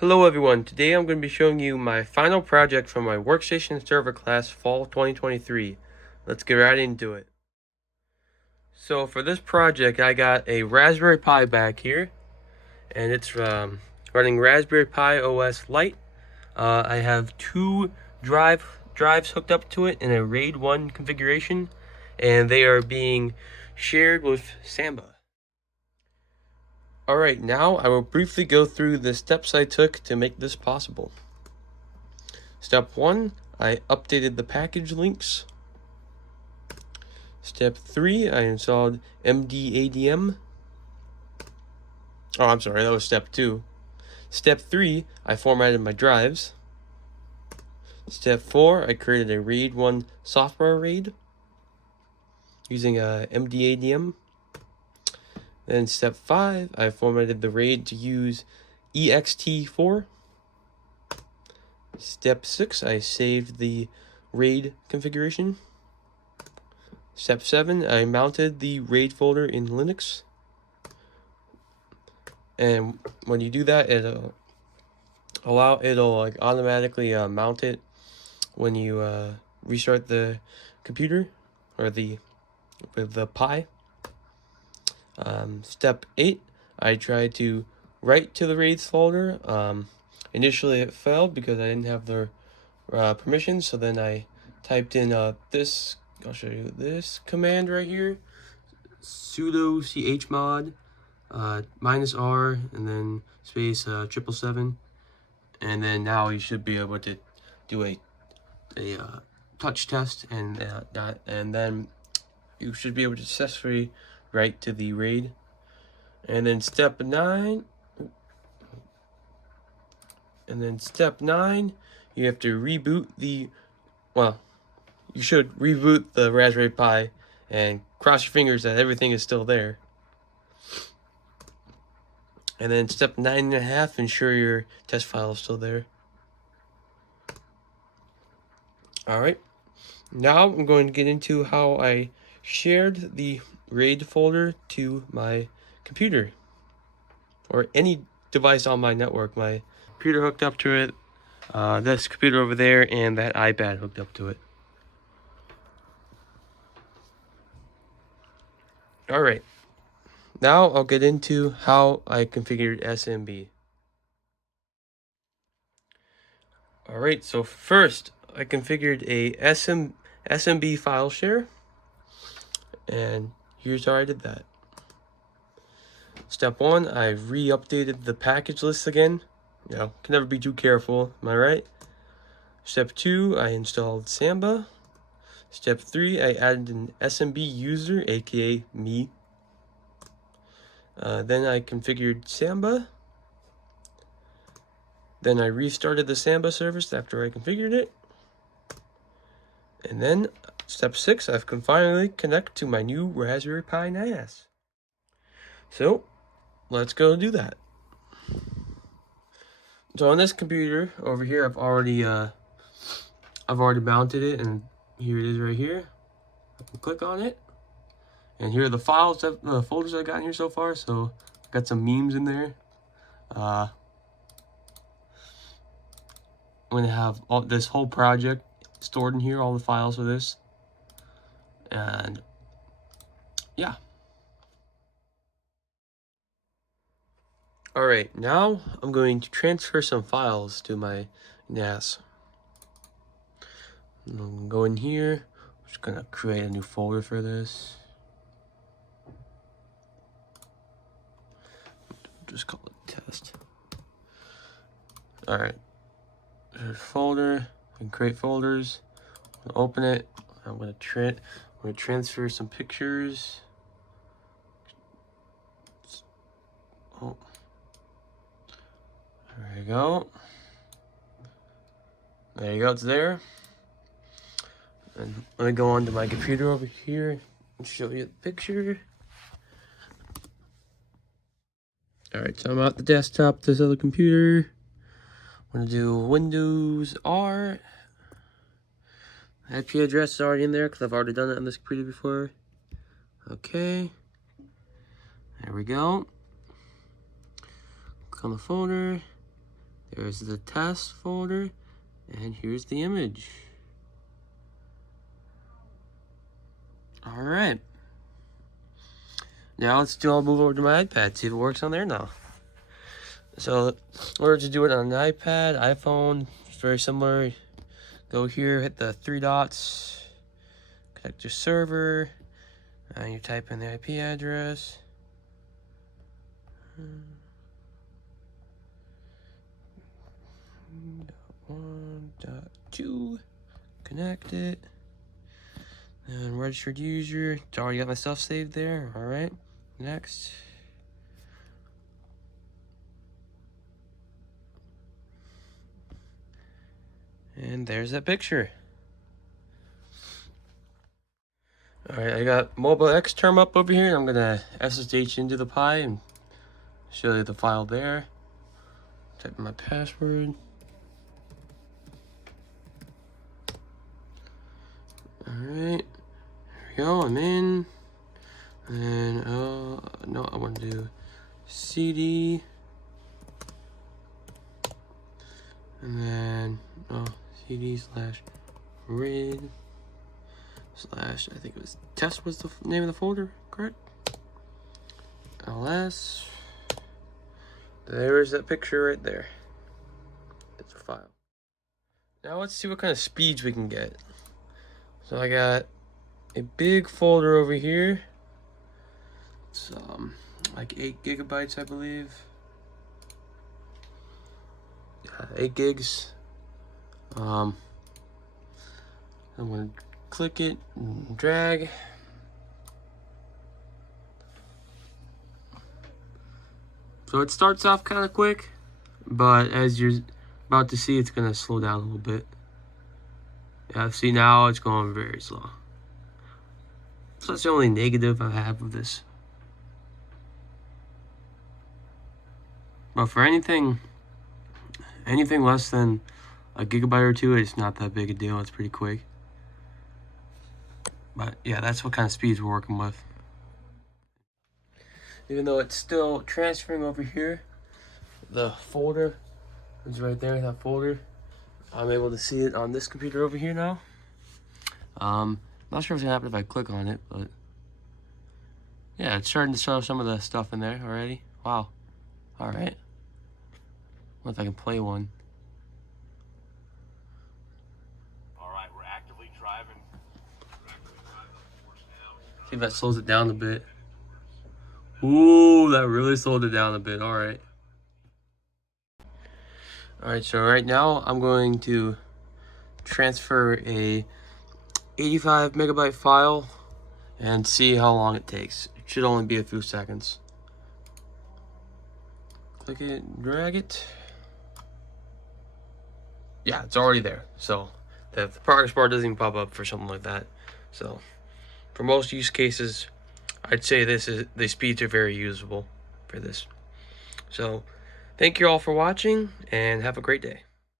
Hello everyone, today I'm going to be showing you my final project from my Workstation server class fall 2023. Let's get right into it. So for this project I got a Raspberry Pi back here, and it's running Raspberry Pi OS Lite. I have two drives hooked up to it in a RAID 1 configuration, and they are being shared with Samba. Alright, now I will briefly go through the steps I took to make this possible. Step 1, I updated the package links. Step 3, I installed MDADM. Oh, I'm sorry, that was step 2. Step 3, I formatted my drives. Step 4, I created a RAID 1 software RAID using MDADM. Then step 5, I formatted the RAID to use ext4. Step 6, I saved the RAID configuration. Step 7, I mounted the RAID folder in Linux. And when you do that, it'll automatically mount it when you restart the computer or with the Pi. Step 8, I tried to write to the RAIDs folder. Initially it failed because I didn't have the permissions, so then I typed in this, I'll show you this command right here, sudo chmod -r and then space 777, and then now you should be able to do a touch test, and then you should be able to successfully write to the RAID. And then step 9, you have to reboot you should reboot the Raspberry Pi and cross your fingers that everything is still there. And then step 9.5, ensure your test file is still there. Alright, now I'm going to get into how I shared the RAID folder to my computer, or any device on my network. My computer hooked up to it, this computer over there, and that iPad hooked up to it. Alright, now I'll get into how I configured SMB. Alright, so first I configured a SMB file share, and here's how I did that. Step 1, I re-updated the package list again. You know, can never be too careful, am I right? Step 2, I installed Samba. Step 3, I added an SMB user, aka me. Then I configured Samba. Then I restarted the Samba service after I configured it. And then, step 6, I can finally connect to my new Raspberry Pi NAS. So, let's go do that. So on this computer over here, I've already mounted it, and here it is right here. I can click on it, and here are the files, the folders I got in here so far. So I got some memes in there. I'm gonna have this whole project stored in here, all the files for this, and yeah. Alright, now I'm going to transfer some files to my NAS. I'm gonna go in here. I'm just gonna create a new folder for this. Just call it test. Alright, there's a folder. I can create folders. I'm gonna open it. I'm gonna transfer some pictures. Oh, there you go. There you go, it's there. And let me go onto my computer over here and show you the picture. Alright, so I'm at the desktop, this other computer. I'm gonna do Windows R. IP address is already in there because I've already done it on this computer before. Okay. There we go. Click on the folder. There's the test folder, and here's the image. All right. Now I'll move over to my iPad, see if it works on there now. So in order to do it on an iPad, iPhone, it's very similar. Go here, hit the 3 dots, connect your server, and you type in the IP address. 1.2, connect it, and registered user. It's already got my stuff saved there. All right, next. And there's that picture. All right, I got mobile X term up over here. I'm gonna SSH into the Pi and show you the file there. Type in my password. All right, here we go. I'm in. And no, I want to do cd. And then cd/raid/ I think it was test was the name of the folder, correct? ls. There's that picture right there. It's a file. Now let's see what kind of speeds we can get. So I got a big folder over here. It's like 8 gigabytes, I believe. 8 gigs. I'm gonna click it and drag. So it starts off kind of quick, but as you're about to see, it's gonna slow down a little bit. Yeah, see, now it's going very slow. So that's the only negative I have of this. But for anything less than a gigabyte or two, it's not that big a deal. It's pretty quick. But yeah, that's what kind of speeds we're working with. Even though it's still transferring over here, the folder is right there, that folder. I'm able to see it on this computer over here now. Not sure what's gonna happen if I click on it, but yeah, it's starting to show some of the stuff in there already. Wow. All right. What if I can play one? All right, we're actively driving. See if that slows it down a bit. Ooh, that really slowed it down a bit. All right. All right, so right now I'm going to transfer a 85 megabyte file and see how long it takes. It should only be a few seconds. Click it, drag it. Yeah, it's already there. So the progress bar doesn't even pop up for something like that. So for most use cases, I'd say the speeds are very usable for this. So thank you all for watching and have a great day.